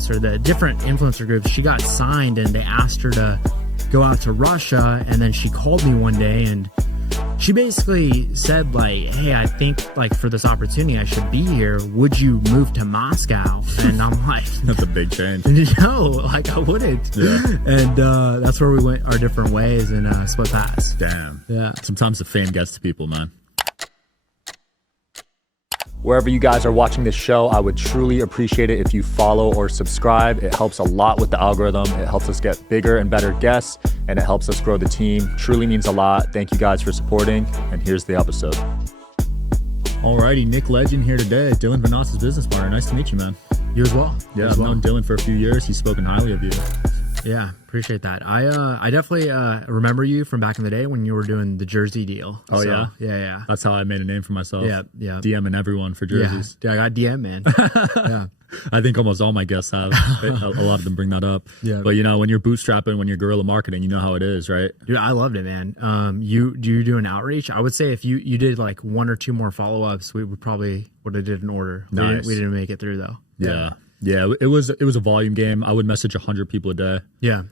House or the different influencer groups, she got signed and they asked her to go out to Russia. And then she called me one day and she basically said like, hey, I think like for this opportunity I should be here. Would you move to Moscow? And I'm like, that's a big change. No, like I wouldn't. Yeah. And that's where we went our different ways and split paths. Damn. Yeah. Sometimes the fame gets to people, man. Wherever you guys are watching this show, I would truly appreciate it if you follow or subscribe. It helps a lot with the algorithm. It helps us get bigger and better guests, and it helps us grow the team. Truly means a lot. Thank you guys for supporting, and here's the episode. Alrighty, Nikk Legend here today. Dylan Vanas's business partner. Nice to meet you, man. You as well. Yeah, I've known Dylan for a few years. He's spoken highly of you. Yeah, appreciate that. I definitely remember you from back in the day when you were doing the jersey deal. Oh, so, yeah. That's how I made a name for myself. Yeah. DMing everyone for jerseys. Yeah, I got DM, man. Yeah. I think almost all my guests have. A lot of them bring that up. Yeah. But, you know, when you're bootstrapping, when you're guerrilla marketing, you know how it is, right? Dude, I loved it, man. You do an outreach? I would say if you did like one or two more follow-ups, we would have did an order. Nice. We didn't make it through, though. Yeah, it was a volume game. I would message 100 people a day. Yeah.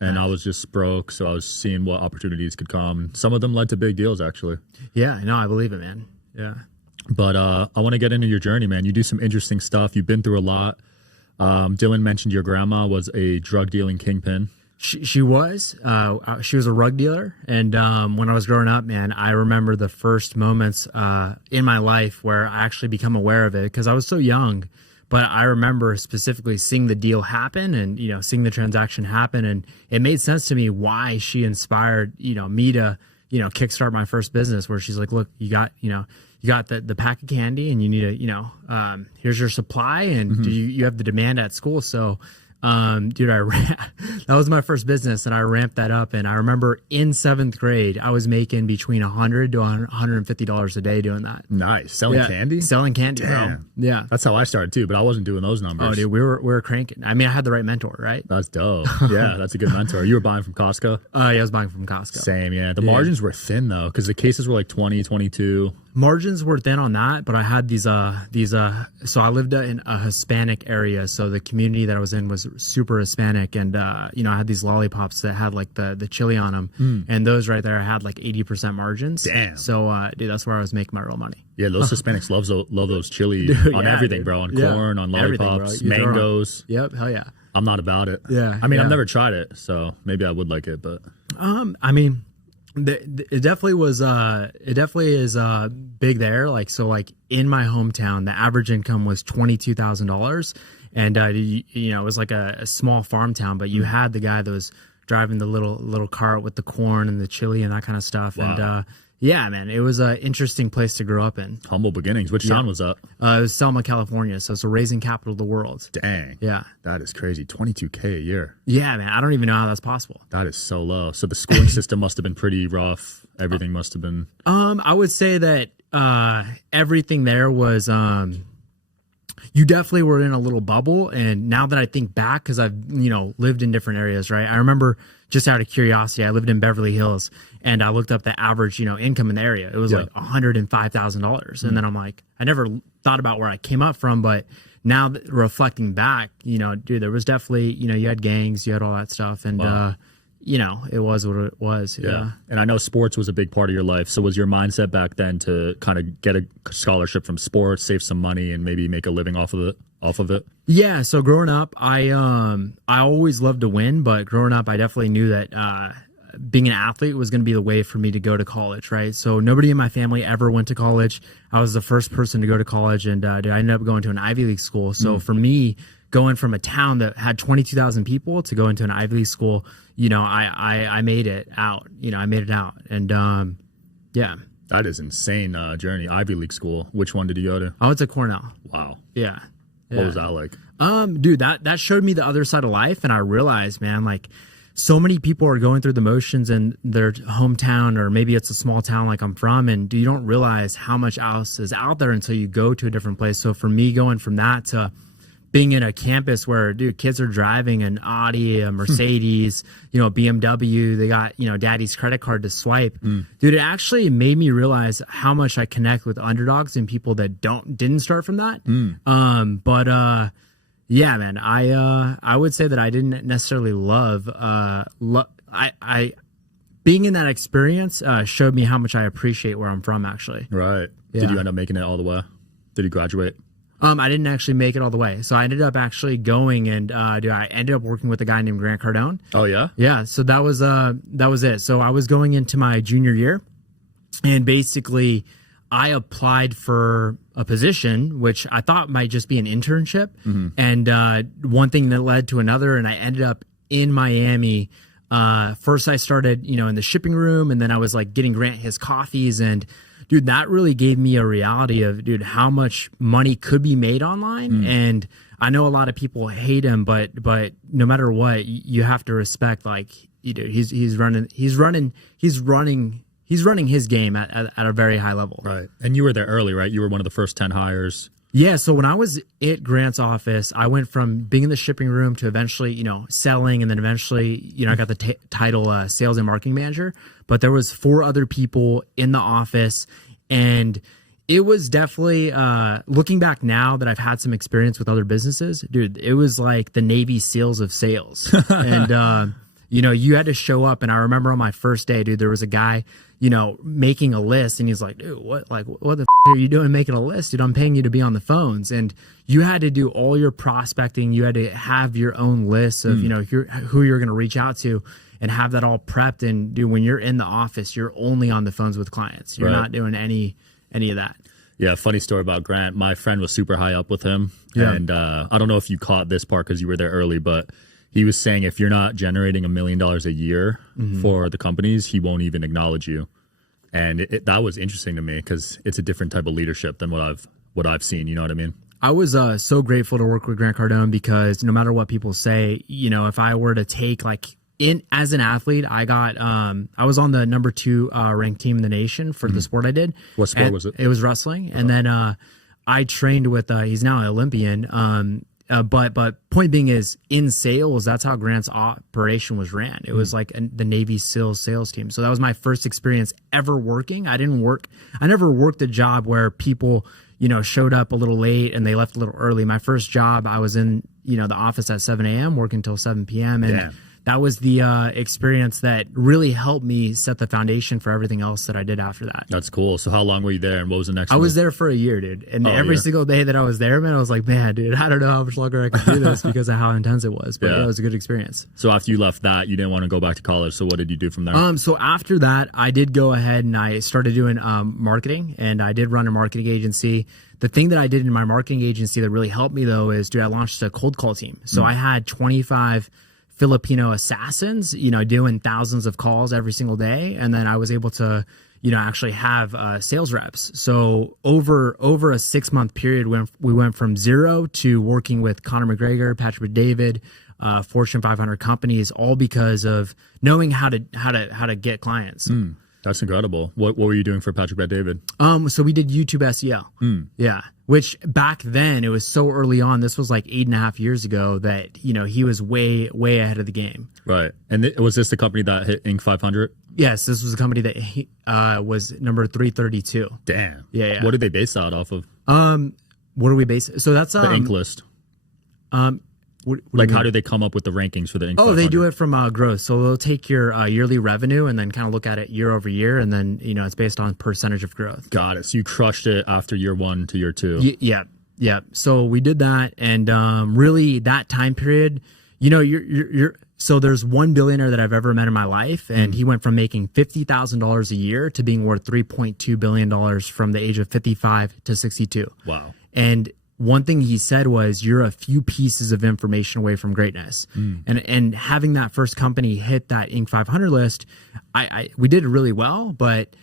And I was just broke, so I was seeing what opportunities could come. Some of them led to big deals, actually. Yeah, no, I believe it, man. Yeah. But I want to get into your journey, man. You do some interesting stuff. You've been through a lot. Dylan mentioned your grandma was a drug dealing kingpin. She was a rug dealer. And when I was growing up, man, I remember the first moments in my life where I actually become aware of it because I was so young. But I remember specifically seeing the deal happen and, you know, seeing the transaction happen. And it made sense to me why she inspired, you know, me to, you know, kickstart my first business where she's like, look, you got the pack of candy and you need to, you know, here's your supply and you have the demand at school. So, dude, that was my first business and I ramped that up. And I remember in 7th grade, I was making between $100 to $150 a day doing that. Nice. Selling candy? Selling candy, Damn. bro. Yeah. That's how I started too, but I wasn't doing those numbers. Oh, dude, we were cranking. I mean, I had the right mentor, right? That's dope. Yeah, that's a good mentor. You were buying from Costco? Yeah, I was buying from Costco. Same, yeah. The margins were thin though, because the cases were like 20, 22. Margins were thin on that, but I had these so I lived in a Hispanic area, so the community that I was in was super Hispanic, and you know, I had these lollipops that had like the chili on them, and those right there had like 80% margins. Damn. So dude, that's where I was making my real money. Yeah, those Hispanics love those chili dude, on everything, bro. On corn, on lollipops, mangoes. Yep, hell yeah. I'm not about it. Yeah. I mean, I've never tried it, so maybe I would like it, but I mean, it definitely was it definitely is big there. Like, so like in my hometown, the average income was $22,000, and you know, it was like a small farm town, but you had the guy that was driving the little cart with the corn and the chili and that kind of stuff. Wow. And yeah, man, it was an interesting place to grow up in. Humble beginnings. Which town was that? It was Selma, California. So it's a raising capital of the world. Dang. Yeah. That is crazy. $22K a year. Yeah, man. I don't even know how that's possible. That is so low. So the schooling system must have been pretty rough. Everything must have been. I would say that everything there was. You definitely were in a little bubble, and now that I think back, because I've lived in different areas, right? I remember, just out of curiosity, I lived in Beverly Hills, and I looked up the average income in the area. It was like $105,000, and then I'm like, I never thought about where I came up from, but now reflecting back, dude, there was definitely you had gangs, you had all that stuff, and it was what it was. Yeah. And I know sports was a big part of your life. So was your mindset back then to kind of get a scholarship from sports, save some money, and maybe make a living off of it? Yeah. So growing up, I always loved to win, but growing up, I definitely knew that being an athlete was going to be the way for me to go to college, right? So nobody in my family ever went to college. I was the first person to go to college, and I ended up going to an Ivy League school. So for me, going from a town that had 22,000 people to go into an Ivy League school, I made it out. I made it out, and yeah. That is insane journey. Ivy League school. Which one did you go to? I went to Cornell. Wow. Yeah. What was that like? Dude, that showed me the other side of life, and I realized, man, like, so many people are going through the motions in their hometown, or maybe it's a small town like I'm from, and you don't realize how much else is out there until you go to a different place. So for me, going from that to being in a campus where, dude, kids are driving an Audi, a Mercedes, BMW, they got, daddy's credit card to swipe. Dude, it actually made me realize how much I connect with underdogs and people that didn't start from that. Yeah, man. I would say that I didn't necessarily love I being in that experience showed me how much I appreciate where I'm from, actually. Right. Yeah. Did you end up making it all the way? Did you graduate? I didn't actually make it all the way. So I ended up actually going and I ended up working with a guy named Grant Cardone. Oh yeah? Yeah. So that was it. So I was going into my junior year, and basically I applied for a position which I thought might just be an internship. And one thing that led to another, and I ended up in Miami. First I started, in the shipping room, and then I was like getting Grant his coffees, and dude, that really gave me a reality of, dude, how much money could be made online. And I know a lot of people hate him, but no matter what, you have to respect, like, he's running his game at a very high level. Right. And you were there early, right? You were one of the first 10 hires. Yeah, so when I was at Grant's office, I went from being in the shipping room to eventually, selling, and then eventually, I got the title sales and marketing manager. But there was 4 other people in the office, and it was definitely, looking back now that I've had some experience with other businesses, dude, it was like the Navy SEALs of sales. And, you had to show up. And I remember on my first day, dude, there was a guy, making a list, and he's like, dude, what the are you doing making a list? Dude, I'm paying you to be on the phones. And you had to do all your prospecting. You had to have your own list of, who you're going to reach out to, and have that all prepped. And dude, when you're in the office, you're only on the phones with clients. You're not doing any of that. Yeah, funny story about Grant. My friend was super high up with him. Yeah. And I don't know if you caught this part because you were there early, but he was saying if you're not generating $1 million a year for the companies, he won't even acknowledge you. And that was interesting to me because it's a different type of leadership than what I've seen. You know what I mean? I was so grateful to work with Grant Cardone, because no matter what people say, if I were to take as an athlete, I got I was on the number 2 ranked team in the nation for the sport I did. What sport was it? It was wrestling. And then I trained with he's now an Olympian. But point being is, in sales, that's how Grant's operation was ran. It was like the Navy SEALs sales team. So that was my first experience ever working. I never worked a job where people, showed up a little late and they left a little early. My first job, I was in, the office at 7 a.m. working till 7 p.m. And Damn. That was the experience that really helped me set the foundation for everything else that I did after that. That's cool. So how long were you there, and what was the next I move? was there for a year, dude. And every single day that I was there, man, I was like, man, dude, I don't know how much longer I could do this because of how intense it was. But yeah, it was a good experience. So after you left that, you didn't want to go back to college. So what did you do from there? So after that, I did go ahead and I started doing marketing, and I did run a marketing agency. The thing that I did in my marketing agency that really helped me, though, is, dude, I launched a cold call team. So I had 25 Filipino assassins, doing thousands of calls every single day. And then I was able to, actually have sales reps. So over a 6-month period, we went from 0 to working with Conor McGregor, Patrick David, Fortune 500 companies, all because of knowing how to get clients. That's incredible. What were you doing for Patrick Bet-David? So we did YouTube SEO. Yeah. Which back then, it was so early on. This was like 8.5 years ago that, he was way, way ahead of the game. Right. And was this the company that hit Inc. 500? Yes, this was a company that was number 332. Damn. Yeah. What did they base that off of? What do we base it? So that's the Inc. list. How do they come up with the rankings for the Inc. 500? They do it from growth. So they'll take your yearly revenue and then kind of look at it year over year, and then it's based on percentage of growth. Got it. So you crushed it after year 1 to year 2. Yeah. So we did that, and really that time period, you're so there's one billionaire that I've ever met in my life, and he went from making $50,000 a year to being worth $3.2 billion from the age of 55 to 62. Wow. And one thing he said was, you're a few pieces of information away from greatness. And having that first company hit that Inc. 500 list, we did really well, but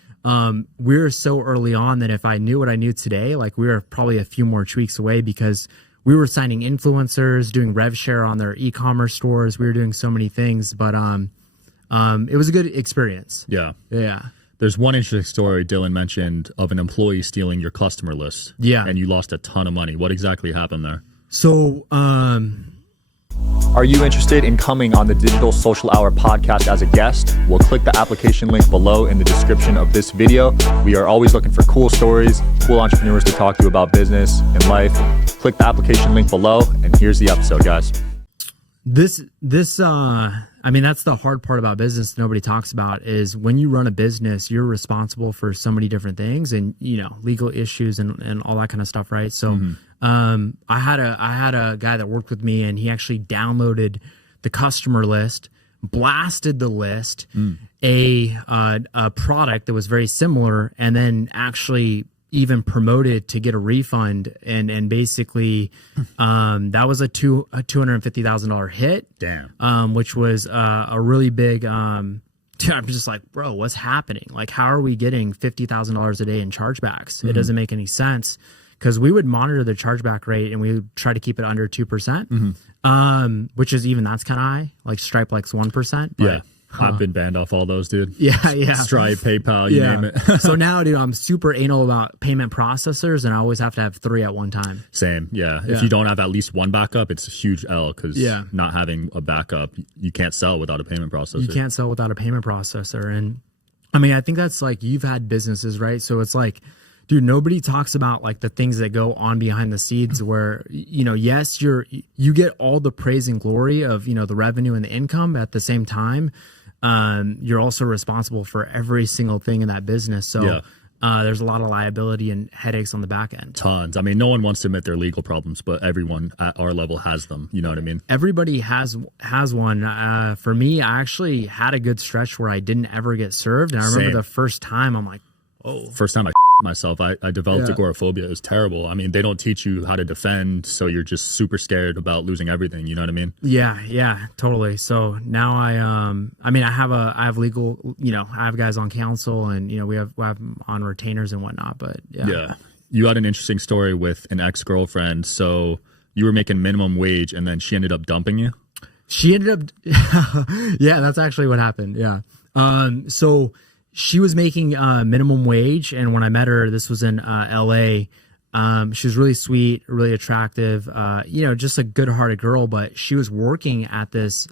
we were so early on that if I knew what I knew today, like, we were probably a few more tweaks away, because we were signing influencers, doing rev share on their e-commerce stores. We were doing so many things, but it was a good experience. Yeah. Yeah. There's one interesting story Dylan mentioned of an employee stealing your customer list. Yeah. And you lost a ton of money. What exactly happened there? So, Are you interested in coming on the Digital Social Hour podcast as a guest? Well, click the application link below in the description of this video. We are always looking for cool stories, cool entrepreneurs to talk to about business and life. Click the application link below, and here's the episode, guys. I mean, that's the hard part about business nobody talks about is when you run a business, you're responsible for so many different things and, you know, legal issues and all that kind of stuff, right? So I had a guy that worked with me, and he actually downloaded the customer list, blasted the list, a product that was very similar, and then actually even promoted to get a refund, and basically that was a $250,000 hit. Damn. Which was a really big I'm just like, bro, what's happening? Like, how are we getting $50,000 a day in chargebacks? It doesn't make any sense, because we would monitor the chargeback rate and we would try to keep it under 2%, which is even, that's kind of high. Like Stripe likes 1%. Yeah. I've been banned off all those, dude. Yeah. Stripe, PayPal, you name it. So now, dude, I'm super anal about payment processors, and I always have to have 3 at one time. Same, yeah. If you don't have at least one backup, it's a huge L, because not having a backup, you can't sell without a payment processor. You can't sell without a payment processor. And I mean, I think that's like, you've had businesses, right? So it's like, dude, nobody talks about like the things that go on behind the scenes where, you know, yes, you get all the praise and glory of, you know, the revenue and the income, but at the same time, you're also responsible for every single thing in that business. So there's a lot of liability and headaches on the back end. Tons. I mean, no one wants to admit their legal problems, but everyone at our level has them. You know what I mean? Everybody has one. For me, I actually had a good stretch where I didn't ever get served. And I remember the first time, I'm like, oh. First time I myself, I developed agoraphobia. It was terrible. I mean, they don't teach you how to defend, so you're just super scared about losing everything. You know what I mean? Yeah, totally. So now I have legal, you know, I have guys on counsel, and, you know, we have on retainers and whatnot, but yeah. You had an interesting story with an ex-girlfriend. So you were making minimum wage, and then she ended up dumping you? She ended up, yeah, that's actually what happened. Yeah. So she was making minimum wage, and when I met her, this was in LA. She was really sweet, really attractive, you know, just a good-hearted girl. But she was working at this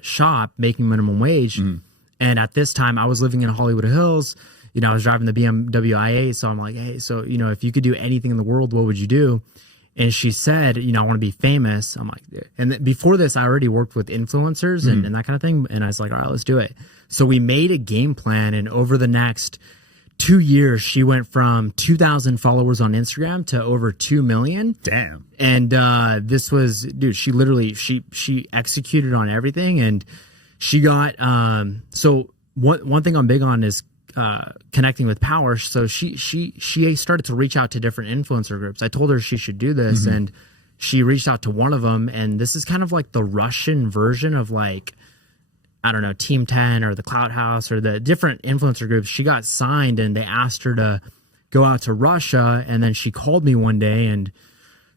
shop making minimum wage, and at this time, I was living in Hollywood Hills. You know, I was driving the BMW i8, so I'm like, hey, so, you know, if you could do anything in the world, what would you do? And she said, you know, I want to be famous. I'm like, and before this, I already worked with influencers and that kind of thing. And I was like, all right, let's do it. So we made a game plan. And over the next 2 years, she went from 2,000 followers on Instagram to over 2 million. Damn. And this was, dude, she literally, she executed on everything. And she got, so one thing I'm big on is connecting with power. So she started to reach out to different influencer groups. I told her she should do this, and she reached out to one of them. And this is kind of like the Russian version of, like, I don't know, Team 10 or the Clout House or the different influencer groups. She got signed, and they asked her to go out to Russia. And then she called me one day, and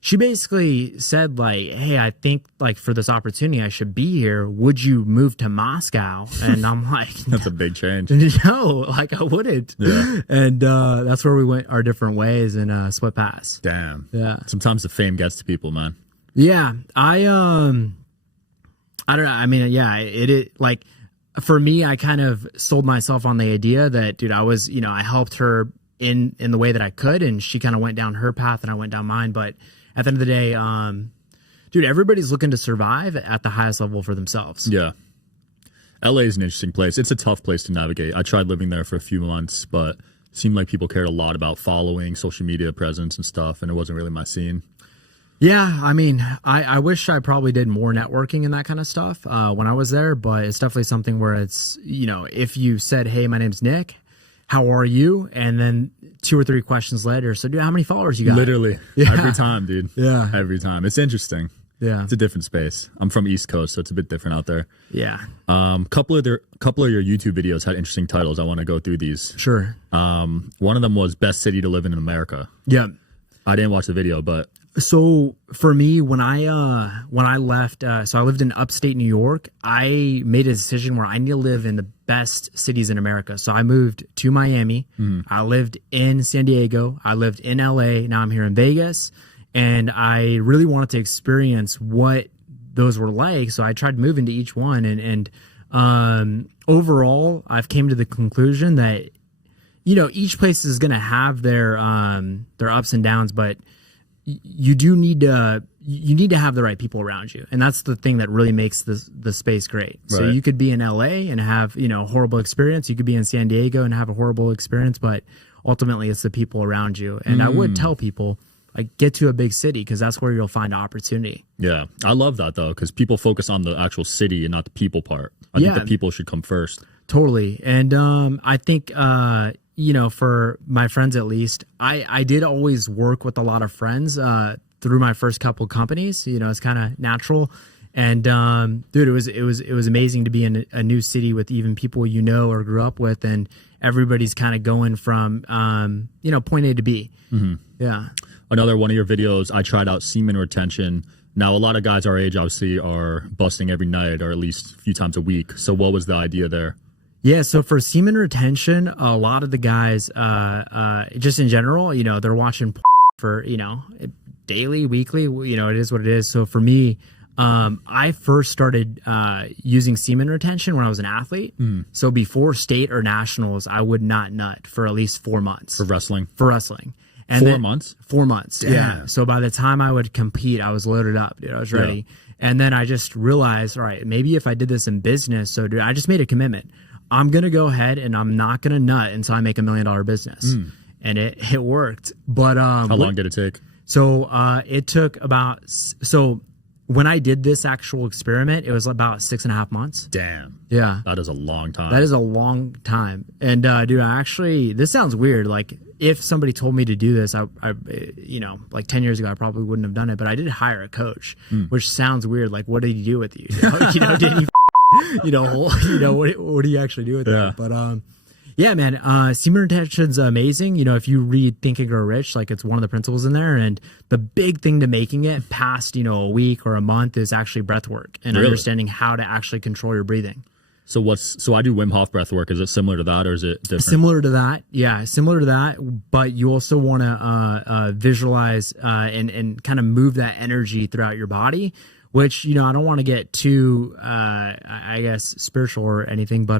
she basically said, like, hey, I think, like, for this opportunity, I should be here. Would you move to Moscow? And I'm like, that's a big change. No, like, I wouldn't. Yeah. And that's where we went our different ways and split paths. Damn. Yeah. Sometimes the fame gets to people, man. Yeah. I don't know. I mean, yeah, it like, for me, I kind of sold myself on the idea that, dude, I was, you know, I helped her in the way that I could, and she kind of went down her path and I went down mine. But at the end of the day, dude, everybody's looking to survive at the highest level for themselves. Yeah. LA is an interesting place. It's a tough place to navigate. I tried living there for a few months, but it seemed like people cared a lot about following, social media presence and stuff, and it wasn't really my scene. Yeah, I mean, I wish I probably did more networking and that kind of stuff when I was there, but it's definitely something where it's, you know, if you said, hey, my name's Nick, how are you? And then 2 or 3 questions later, so, dude, how many followers you got? Literally. Yeah. Every time, dude. Yeah. Every time. It's interesting. Yeah. It's a different space. I'm from East Coast, so it's a bit different out there. Yeah. Couple of your YouTube videos had interesting titles. I want to go through these. Sure. One of them was Best City to Live in America. Yeah. I didn't watch the video, but so for me, when I left, so I lived in upstate New York, I made a decision where I need to live in the best cities in America. So I moved to Miami. I lived in San Diego. I lived in LA. Now I'm here in Vegas. And I really wanted to experience what those were like. So I tried moving to each one, and overall, I've came to the conclusion that, you know, each place is going to have their ups and downs, but you do need to have the right people around you, and that's the thing that really makes the space great. Right. So you could be in LA and have, you know, a horrible experience. You could be in San Diego and have a horrible experience, but ultimately it's the people around you. And I would tell people, like, get to a big city, because that's where you'll find opportunity. Yeah, I love that though, because people focus on the actual city and not the people part. I think the people should come first. Totally. And I think you know, for my friends at least, I did always work with a lot of friends through my first couple companies. You know, it's kind of natural. And dude, it was amazing to be in a new city with even people you know or grew up with, and everybody's kind of going from you know, point A to B. Yeah. Another one of your videos, I tried out semen retention. Now, a lot of guys our age obviously are busting every night, or at least a few times a week. So what was the idea there? Yeah, so for semen retention, a lot of the guys, just in general, you know, they're watching for, you know, daily, weekly, you know, it is what it is. So for me, I first started using semen retention when I was an athlete. So before state or nationals, I would not nut for at least 4 months. For wrestling? For wrestling. And 4 months? 4 months, Damn. yeah. So by the time I would compete, I was loaded up, dude. I was ready. Yeah. And then I just realized, all right, maybe if I did this in business, so dude, I just made a commitment. I'm going to go ahead and I'm not going to nut until I make $1 million business. And it worked. But how long did it take? So it took about, so when I did this actual experiment, it was about 6.5 months. Damn. Yeah. That is a long time. That is a long time. And dude, I actually, this sounds weird. Like, if somebody told me to do this, I you know, like 10 years ago, I probably wouldn't have done it, but I did hire a coach, which sounds weird. Like, what did he do with you? You know, did he, you know, what do you actually do with that? But, yeah, man, semen retention's amazing. You know, if you read Think and Grow Rich, like, it's one of the principles in there. And the big thing to making it past, you know, a week or a month is actually breath work and understanding how to actually control your breathing. So I do Wim Hof breath work. Is it similar to that, or is it different? Similar to that, yeah, similar to that. But you also want to visualize and kind of move that energy throughout your body. Which, you know, I don't want to get too, I guess, spiritual or anything, but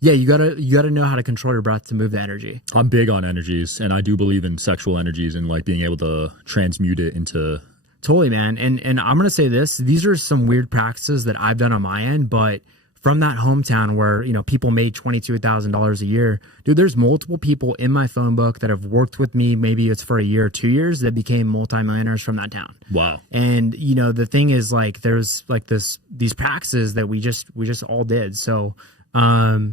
yeah, you gotta know how to control your breath to move the energy. I'm big on energies, and I do believe in sexual energies and like being able to transmute it into. Totally, man. And I'm gonna say this: these are some weird practices that I've done on my end, but from that hometown where, you know, people made $22,000 a year, dude, there's multiple people in my phone book that have worked with me. Maybe it's for a year or 2 years, that became multimillionaires from that town. Wow. And, you know, the thing is, like, there's like these practices that we just all did. So, yeah,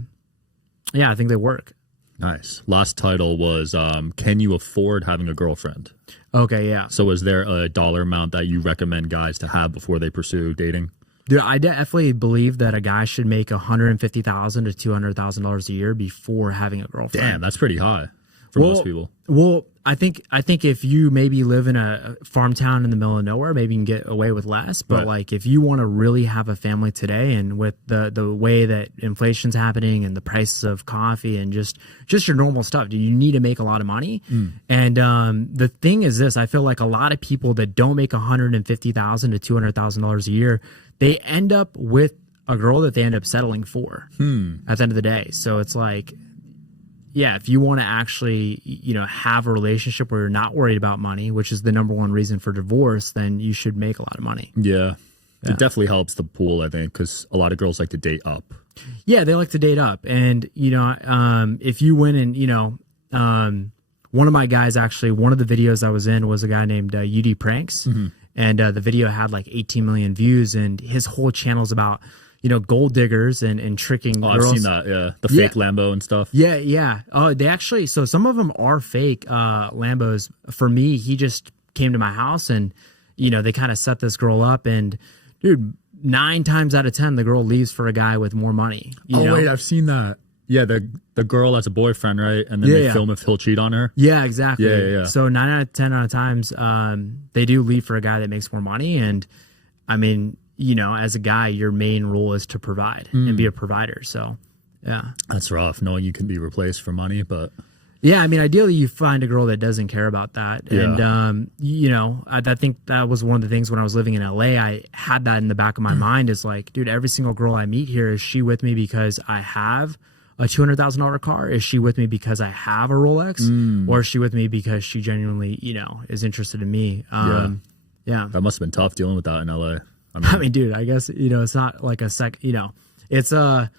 I think they work. Nice. Last title was, can you afford having a girlfriend? Okay. Yeah. So is there a dollar amount that you recommend guys to have before they pursue dating? Dude, I definitely believe that a guy should make $150,000 to $200,000 a year before having a girlfriend. Damn, that's pretty high for most people. Well, I think if you maybe live in a farm town in the middle of nowhere, maybe you can get away with less. But like, if you want to really have a family today, and with the way that inflation's happening and the prices of coffee and just your normal stuff, do you need to make a lot of money? And the thing is this: I feel like a lot of people that don't make $150,000 to $200,000 a year, they end up with a girl that they end up settling for at the end of the day. So it's like, yeah, if you want to actually, you know, have a relationship where you're not worried about money, which is the #1 reason for divorce, then you should make a lot of money. Yeah. It definitely helps the pool, I think, because a lot of girls like to date up. Yeah, they like to date up. And, you know, if you win and, you know, one of my guys, actually, one of the videos I was in was a guy named UD Pranks. And the video had like 18 million views, and his whole channel's about, you know, gold diggers and tricking girls. I've seen that, yeah. The fake Lambo and stuff. Yeah, yeah. They actually, so some of them are fake Lambos. For me, he just came to my house and, you know, they kind of set this girl up, and dude, 9 times out of 10, the girl leaves for a guy with more money. You know? Wait, I've seen that. Yeah, the girl has a boyfriend, right? And then they film if he'll cheat on her. Yeah, exactly. Yeah. So 9 out of 10 out of times, they do leave for a guy that makes more money. And I mean, you know, as a guy, your main role is to provide and be a provider. So, yeah. That's rough, knowing you can be replaced for money, but... Yeah, I mean, ideally you find a girl that doesn't care about that. Yeah. And, you know, I think that was one of the things when I was living in LA, I had that in the back of my mind is like, dude, every single girl I meet here, is she with me because I have a $200,000 car? Is she with me because I have a Rolex? Or is she with me because she genuinely, you know, is interested in me? Yeah. That must have been tough dealing with that in LA. I mean, dude, I guess, you know, it's not like you know, it's a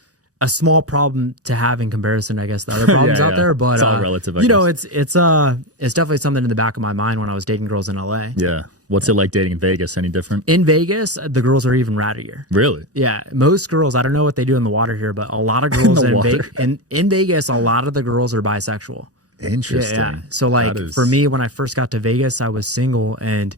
small problem to have in comparison, I guess, to other problems out there. But it's all relative. You know, it's definitely something in the back of my mind when I was dating girls in LA. Yeah. What's it like dating in Vegas? Any different? In Vegas, the girls are even rattier. Really? Yeah. Most girls, I don't know what they do in the water here, but a lot of girls in Vegas, a lot of the girls are bisexual. Interesting. Yeah. So like for me, when I first got to Vegas, I was single, and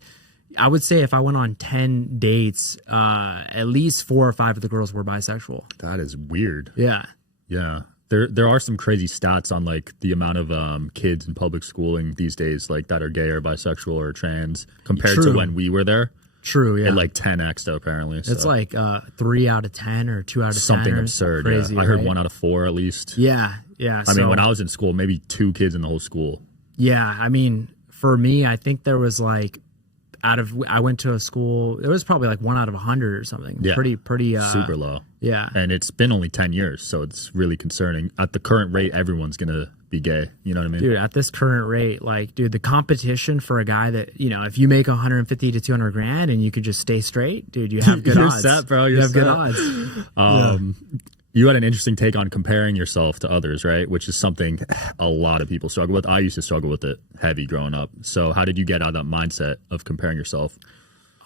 I would say if I went on 10 dates, at least 4 or 5 of the girls were bisexual. That is weird. Yeah. Yeah. There are some crazy stats on like the amount of kids in public schooling these days like that are gay or bisexual or trans compared to when we were there. True, yeah. It like 10x though, apparently. It's like 3 out of 10 or 2 out of 10. Something absurd. Crazy, yeah. I heard right? 1 out of 4 at least. Yeah, yeah. I mean, when I was in school, maybe 2 kids in the whole school. Yeah, I mean, for me, I think there was like I went to a school, it was probably like 1 out of 100 or something. Yeah. Pretty super low. Yeah. And it's been only 10 years, so it's really concerning. At the current rate, everyone's going to be gay. You know what I mean? Dude, at this current rate, like, dude, the competition for a guy that, you know, if you make 150 to 200 grand and you could just stay straight, dude, you have good You're odds. set, bro. You have set. good odds. You had an interesting take on comparing yourself to others, right? Which is something a lot of people struggle with. I used to struggle with it heavy growing up. So how did you get out of that mindset of comparing yourself?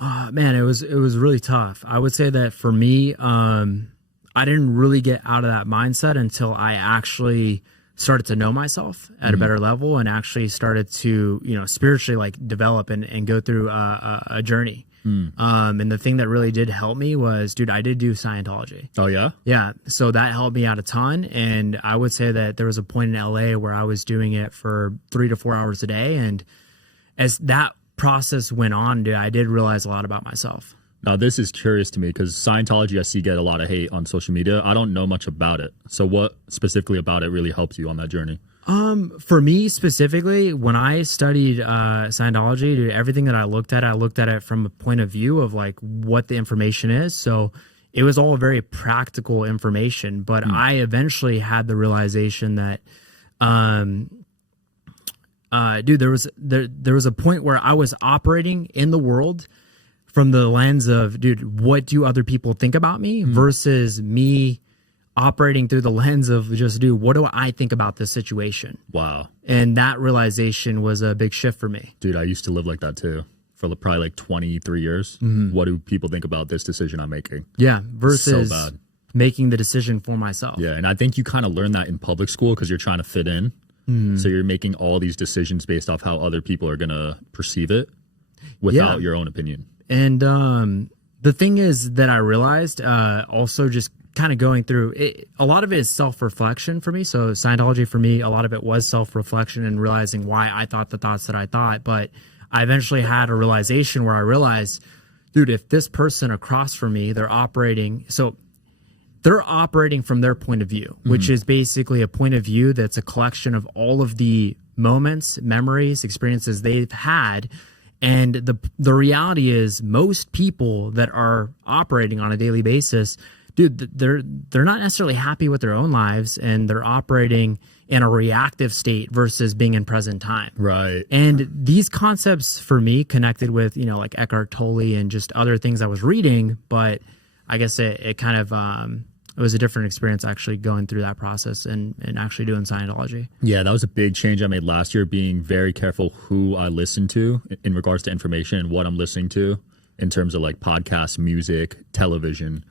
Man, it was really tough. I would say that for me, I didn't really get out of that mindset until I actually started to know myself at a better level and actually started to, you know, spiritually like develop and go through a journey. And the thing that really did help me was, dude, I did do Scientology. Oh, yeah? Yeah. So that helped me out a ton. And I would say that there was a point in LA where I was doing it for 3 to 4 hours a day. And as that process went on, dude, I did realize a lot about myself. Now, this is curious to me because Scientology, I see get a lot of hate on social media. I don't know much about it. So what specifically about it really helped you on that journey? For me specifically, when I studied Scientology, dude, everything that I looked at it from a point of view of like what the information is. So it was all very practical information. But I eventually had the realization that, dude, there was a point where I was operating in the world from the lens of, dude, what do other people think about me versus me operating through the lens of just, dude, what do I think about this situation? Wow. And that realization was a big shift for me. Dude, I used to live like that too for probably like 23 years. What do people think about this decision I'm making? Yeah, versus So bad. making the decision for myself. Yeah, and I think you kind of learn that in public school because you're trying to fit in. So you're making all these decisions based off how other people are going to perceive it without your own opinion. And the thing is that I realized also just kind of going through it, a lot of it is self-reflection for me. So Scientology for me, a lot of it was self-reflection and realizing why I thought the thoughts that I thought. But I eventually had a realization where I realized, dude, if this person across from me, they're operating from their point of view, which is basically a point of view that's a collection of all of the moments, memories, experiences they've had. And the reality is most people that are operating on a daily basis, dude, they're not necessarily happy with their own lives, and they're operating in a reactive state versus being in present time. Right. And these concepts for me connected with, you know, like Eckhart Tolle and just other things I was reading, but I guess it kind of it was a different experience actually going through that process and actually doing Scientology. Yeah, that was a big change I made last year, being very careful who I listen to in regards to information and what I'm listening to in terms of like podcasts, music, television.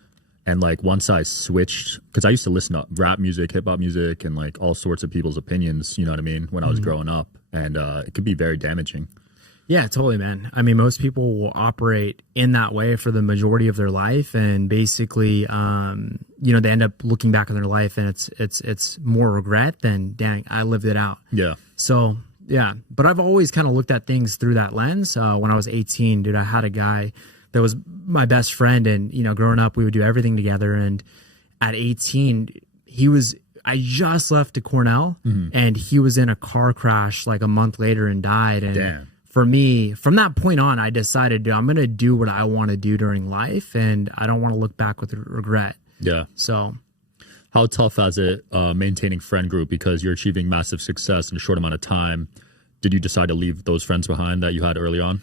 And like once I switched, because I used to listen to rap music, hip hop music, and like all sorts of people's opinions, you know what I mean, when I was growing up. And it could be very damaging. Yeah, totally, man. I mean, most people will operate in that way for the majority of their life, and basically, you know, they end up looking back on their life, and it's more regret than, dang, I lived it out. Yeah. So yeah, but I've always kind of looked at things through that lens. When I was 18, dude, I had a guy that was my best friend, and you know, growing up, we would do everything together. And at 18, he was I just left to Cornell, and he was in a car crash like a month later and died. And Damn. for me, from that point on, I decided, I'm going to do what I want to do during life, and I don't want to look back with regret. Yeah. So how tough is it maintaining friend group because you're achieving massive success in a short amount of time? Did you decide to leave those friends behind that you had early on?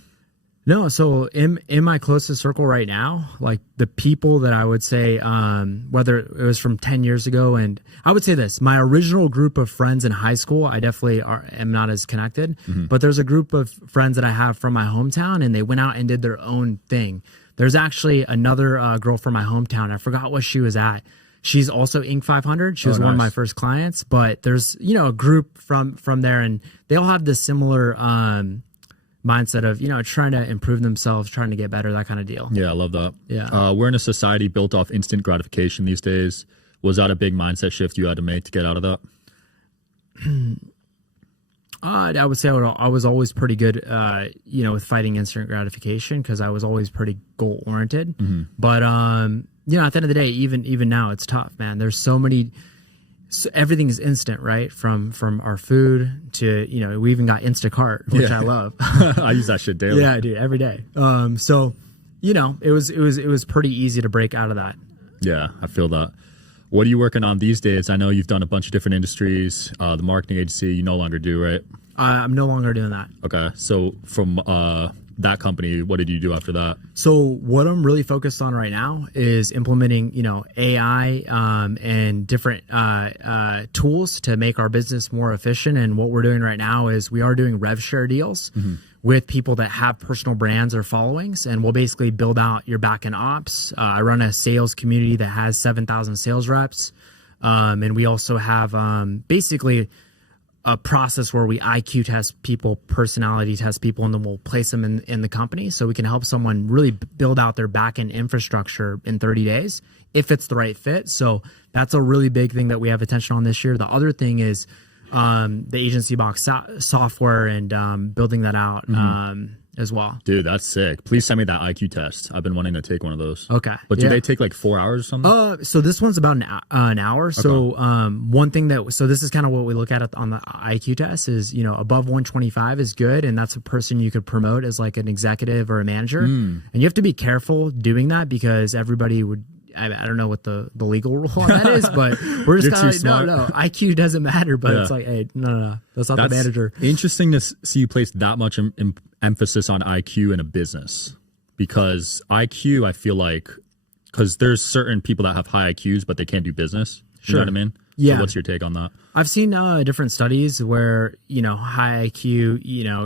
No, so in my closest circle right now, like the people that I would say, whether it was from 10 years ago, and I would say this, my original group of friends in high school, I definitely am not as connected, but there's a group of friends that I have from my hometown, and they went out and did their own thing. There's actually another girl from my hometown. I forgot what she was at. She's also Inc. 500. She was one of my first clients, but there's, a group from there, and they all have this similar, mindset of trying to improve themselves, trying to get better, that kind of deal. Yeah, I love that. Yeah. We're in a society built off instant gratification these days. Was that a big mindset shift you had to make to get out of that? I would say I was always pretty good with fighting instant gratification, because I was always pretty goal oriented. But at the end of the day, even now, it's tough, man. There's so many. So everything is instant, right? From our food to, we even got Instacart, which I love. I use that shit daily. Yeah, dude, every day. So, it was pretty easy to break out of that. Yeah, I feel that. What are you working on these days? I know you've done a bunch of different industries. The marketing agency you no longer do, right? I'm no longer doing that. Okay. So from that company, what did you do after that? So what I'm really focused on right now is implementing, AI and different tools to make our business more efficient. And what we're doing right now is we are doing rev share deals with people that have personal brands or followings, and we'll basically build out your back end ops. I run a sales community that has 7,000 sales reps, and we also have basically a process where we IQ test people, personality test people, and then we'll place them in the company, so we can help someone really build out their back-end infrastructure in 30 days if it's the right fit. So that's a really big thing that we have attention on this year. The other thing is the agency box software and building that out as well. Dude, that's sick. Please send me that IQ test. I've been wanting to take one of those. Okay. But do they take like 4 hours or something? So this one's about an hour. Okay. So one thing so this is kind of what we look at on the IQ test is, above 125 is good. And that's a person you could promote as like an executive or a manager. And you have to be careful doing that, because everybody would, I don't know what the legal rule on that is, but we're just kind of like, no, IQ doesn't matter, but it's like, hey, no, that's not the manager. Interesting to see you place that much emphasis on IQ in a business, because IQ, I feel like, because there's certain people that have high IQs, but they can't do business. You know what I mean? Yeah. So what's your take on that? I've seen different studies where, high IQ,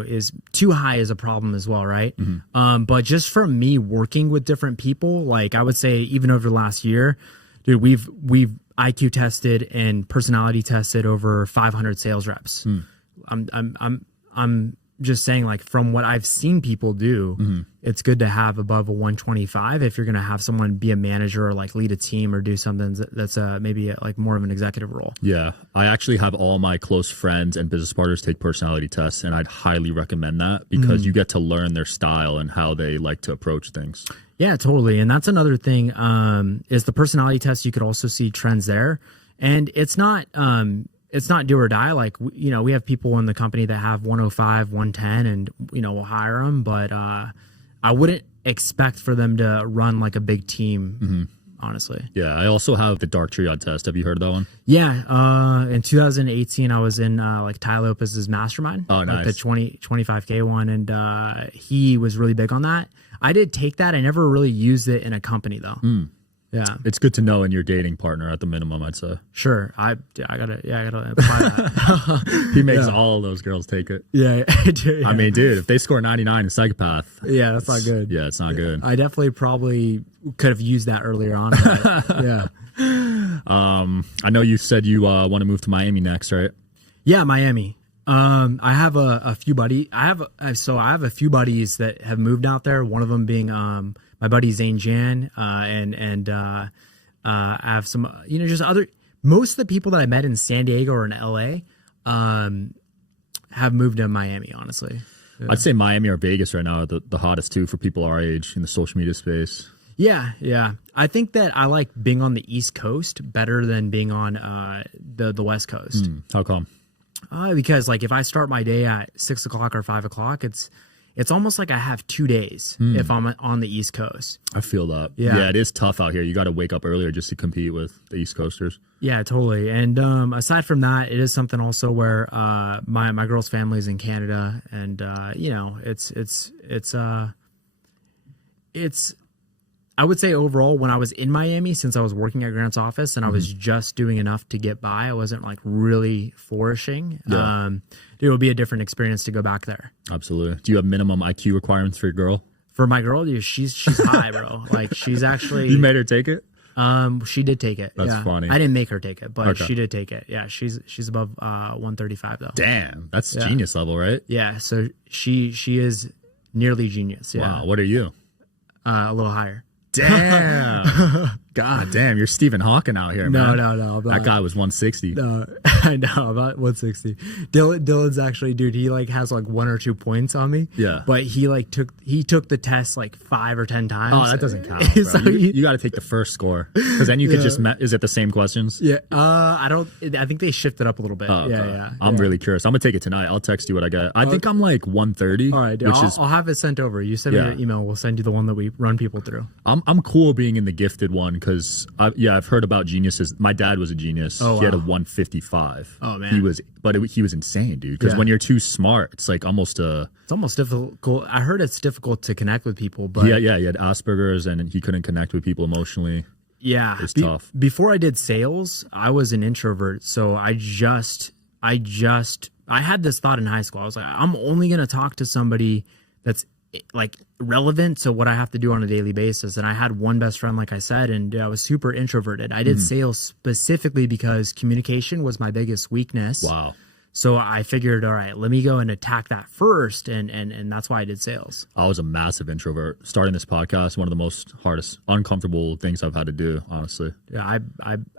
is too high is a problem as well, right? But just from me working with different people, like I would say even over the last year, dude, we've IQ tested and personality tested over 500 sales reps. I'm just saying, like, from what I've seen people do, it's good to have above a 125 if you're going to have someone be a manager or like lead a team or do something that's maybe like more of an executive role. Yeah, I actually have all my close friends and business partners take personality tests, and I'd highly recommend that, because you get to learn their style and how they like to approach things. Yeah, totally. And that's another thing is the personality test. You could also see trends there, and it's not do or die. Like, we have people in the company that have 105, 110, and, we'll hire them. But I wouldn't expect for them to run like a big team, honestly. Yeah. I also have the dark triad test. Have you heard of that one? Yeah. In 2018, I was in like Ty Lopez's mastermind. Oh, nice. Like the 25K one. And he was really big on that. I did take that. I never really used it in a company though. Yeah, it's good to know in your dating partner at the minimum, I'd say. Sure, I gotta apply that. He makes all of those girls take it. Yeah, I do. Yeah. I mean, dude, if they score 99 in psychopath, yeah, that's not good. Yeah, it's not good. I definitely probably could have used that earlier on. But, yeah. I know you said you want to move to Miami next, right? Yeah, Miami. I have a few buddies. I have a few buddies that have moved out there. One of them being my buddy Zane Jan, and I have some, just other. Most of the people that I met in San Diego or in LA, have moved to Miami. Honestly, I'd say Miami or Vegas right now are the hottest too for people our age in the social media space. Yeah. I think that I like being on the East Coast better than being on the West Coast. How come? Because like if I start my day at 6 o'clock or 5 o'clock, it's almost like I have 2 days if I'm on the East Coast. I feel that. Yeah, it is tough out here. You got to wake up earlier just to compete with the East Coasters. Yeah, totally. And aside from that, it is something also where my girl's family's in Canada, and it's I would say overall, when I was in Miami, since I was working at Grant's office and I was just doing enough to get by, I wasn't like really flourishing. Yeah. It would be a different experience to go back there. Absolutely. Do you have minimum IQ requirements for your girl? For my girl, dude, she's high, bro. Like she's actually. You made her take it? She did take it. That's funny. I didn't make her take it, but Okay. she did take it. Yeah, she's above 135 though. Damn, that's genius level, right? Yeah, so she is nearly genius. Yeah. Wow. What are you? A little higher. Damn. God damn, you're Stephen Hawking out here, man. No. I'm not. That guy was 160. No, I know, about 160. Dylan's actually, dude, he like has like 1 or 2 points on me. Yeah. But he took the test like 5 or 10 times. Oh, that doesn't count. Bro. So you got to take the first score because then you could just. Is it the same questions? Yeah. I think they shifted up a little bit. Oh, okay. Yeah. I'm really curious. I'm gonna take it tonight. I'll text you what I got. I think I'm like 130. All right, dude. I'll have it sent over. You send me an email. We'll send you the one that we run people through. I'm cool being in the gifted one because I've heard about geniuses. My dad was a genius. Oh, He had a wow. 155. Oh, man. He was insane, dude. Because when you're too smart, it's like almost a. It's almost difficult. I heard it's difficult to connect with people, but He had Asperger's and he couldn't connect with people emotionally. yeah, It's tough. Before I did sales, I was an introvert, so I had this thought in high school. I was like, I'm only gonna talk to somebody that's like relevant to what I have to do on a daily basis. And I had one best friend, like I said, and I was super introverted. I did sales specifically because communication was my biggest weakness. Wow. So I figured, all right, let me go and attack that first, and that's why I did sales. I was a massive introvert. Starting this podcast, one of the most hardest, uncomfortable things I've had to do, honestly. Yeah,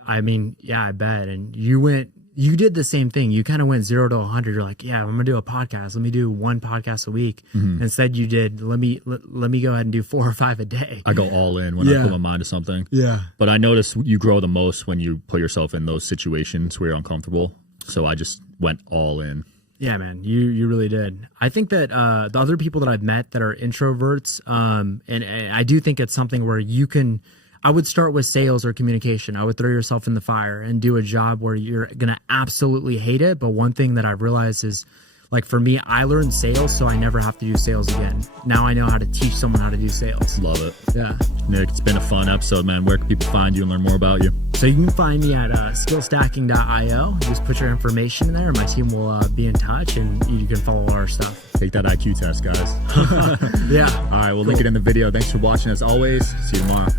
I mean, yeah, I bet. And you did the same thing. You kind of went 0 to 100. You're like, yeah, I'm gonna do a podcast. Let me do 1 podcast a week. Instead, you did let me go ahead and do 4 or 5 a day. I go all in when I put my mind to something. Yeah. But I notice you grow the most when you put yourself in those situations where you're uncomfortable. So I just went all in. Yeah, man, you really did. I think that the other people that I've met that are introverts, and I do think it's something where you can. I would start with sales or communication. I would throw yourself in the fire and do a job where you're gonna absolutely hate it. But one thing that I've realized is, like for me, I learned sales, so I never have to do sales again. Now I know how to teach someone how to do sales. Love it. Yeah. Nikk, it's been a fun episode, man. Where can people find you and learn more about you? So you can find me at skillstacking.io. Just put your information in there, and my team will be in touch, and you can follow our stuff. Take that IQ test, guys. Yeah. All right, we'll link it in the video. Thanks for watching as always. See you tomorrow.